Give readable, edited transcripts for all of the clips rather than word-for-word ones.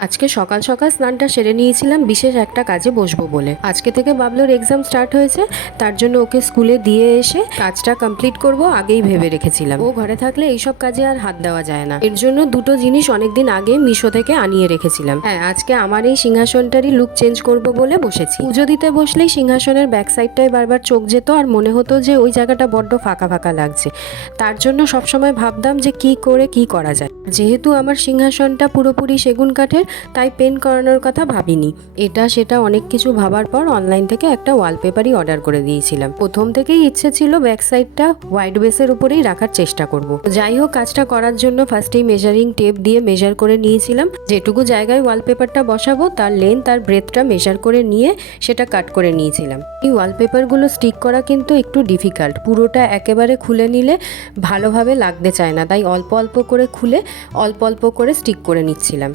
আজকে সকাল সকাল স্নানটা সেরে নিয়েছিলাম বিশেষ একটা কাজে বসবো বলে। আজকে থেকে বাবলুর এক্সাম স্টার্ট হয়েছে, তার জন্য ওকে স্কুলে দিয়ে এসে কাজটা কমপ্লিট করব আগেই ভেবে রেখেছিলাম। ও ঘরে থাকলে এইসব কাজে আর হাত দেওয়া যায় না, এর জন্য দুটো জিনিস অনেকদিন আগে মিশো থেকে আনিয়ে রেখেছিলাম। হ্যাঁ, আজকে আমার এই সিংহাসনটারই লুক চেঞ্জ করব বলে বসেছি। পুজো দিতে বসলেই সিংহাসনের ব্যাক সাইডটায় বারবার চোখ যেত আর মনে হতো যে ওই জায়গাটা বড্ড ফাঁকা ফাঁকা লাগছে। তার জন্য সবসময় ভাবতাম যে কি করে কি করা যায়। যেহেতু আমার সিংহাসনটা পুরোপুরি সেগুন কাঠের, তাই পেন্ট করানোর কথা ভাবিনি। এটা সেটা অনেক কিছু ভাবার পর অনলাইন থেকে একটা ওয়ালপেপারই অর্ডার করে দিয়েছিলাম। প্রথম থেকেই ইচ্ছে ছিল ব্যাক সাইডটা হোয়াইট বেসের উপরেই রাখার চেষ্টা করব। যাই হোক, কাজটা করার জন্য ফার্স্টেই মেজারিং টেপ দিয়ে মেজার করে নিয়েছিলাম। যেটুকু জায়গায় ওয়ালপেপারটা বসাবো তার লেন্থ আর ব্রেথটা মেজার করে নিয়ে সেটা কাট করে নিয়েছিলাম। এই ওয়ালপেপারগুলো স্টিক করা কিন্তু একটু ডিফিকাল্ট। পুরোটা একেবারে খুলে নিলে ভালোভাবে লাগতে চায় না, তাই অল্প অল্প করে খুলে অল্প অল্প করে স্টিক করে নিচ্ছিলাম।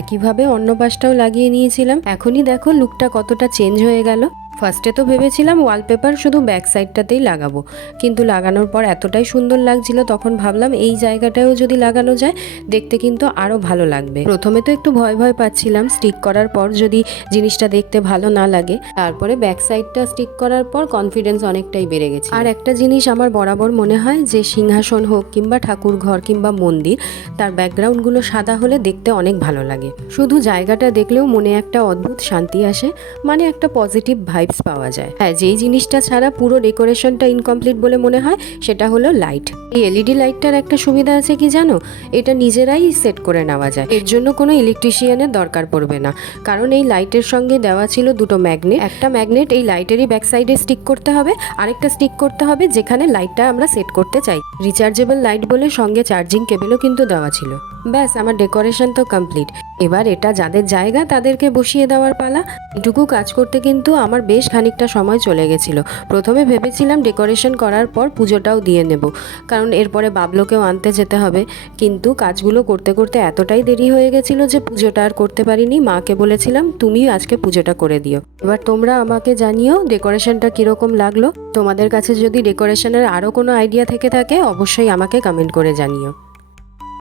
একইভাবে অন্য পাশটাও লাগিয়ে নিয়েছিলাম। এখনই দেখো লুকটা কতটা চেঞ্জ হয়ে গেল। ফার্স্টে তো ভেবেছিলাম ওয়ালপেপার শুধু ব্যাক সাইডটাতেই লাগাবো, কিন্তু লাগানোর পর এতটাই সুন্দর লাগছিল তখন ভাবলাম এই জায়গাটাও যদি লাগানো যায় দেখতে কিন্তু আরও ভালো লাগবে। প্রথমে তো একটু ভয় ভয় পাচ্ছিলাম স্টিক করার পর যদি জিনিসটা দেখতে ভালো না লাগে, তারপরে ব্যাক সাইডটা স্টিক করার পর কনফিডেন্স অনেকটাই বেড়ে গেছে। আর একটা জিনিস আমার বরাবর মনে হয় যে সিংহাসন হোক কিংবা ঠাকুর ঘর কিংবা মন্দির, তার ব্যাকগ্রাউন্ডগুলো সাদা হলে দেখতে অনেক ভালো লাগে। শুধু জায়গাটা দেখলেও মনে একটা অদ্ভুত শান্তি আসে, মানে একটা পজিটিভ ভাইবস পাওয়া যায়। হ্যাঁ, যেই জিনিসটা ছাড়া পুরো ডেকোরেশনটা ইনকমপ্লিট বলে মনে হয় সেটা হলো লাইট। এই এলইডি লাইটটার একটা সুবিধা আছে কি জানো, এটা নিজেরাই সেট করে নেওয়া যায়। এর জন্য কোনো ইলেকট্রিশিয়ানের দরকার পড়বে না, কারণ এই লাইটের সঙ্গে দেওয়া ছিল দুটো ম্যাগনেট। একটা ম্যাগনেট এই লাইটেরই ব্যাক সাইডে স্টিক করতে হবে, আরেকটা স্টিক করতে হবে যেখানে লাইটটা আমরা সেট করতে চাই। রিচার্জেবল লাইট বলে সঙ্গে চার্জিং কেবেলও কিন্তু দেওয়া ছিল। ব্যাস, আমার ডেকোরেশন তো কমপ্লিট। এবার এটা যাদের জায়গা তাদেরকে বসিয়ে দেওয়ার পালা। এটুকু কাজ করতে কিন্তু আমার বেশ খানিকটা সময় চলে গেছিল। প্রথমে ভেবেছিলাম ডেকোরেশন করার পর পুজোটাও দিয়ে নেব, কারণ এরপরে বাবলোকেও আনতে যেতে হবে। কিন্তু কাজগুলো করতে করতে এতটাই দেরি হয়ে গেছিল যে পুজোটা আর করতে পারিনি। মাকে বলেছিলাম তুমি আজকে পুজোটা করে দিও। এবার তোমরা আমাকে জানিও ডেকোরেশনটা কীরকম লাগলো। তোমাদের কাছে যদি ডেকোরেশনের আরও কোনো আইডিয়া থেকে থাকে অবশ্যই আমাকে কমেন্ট করে জানিও।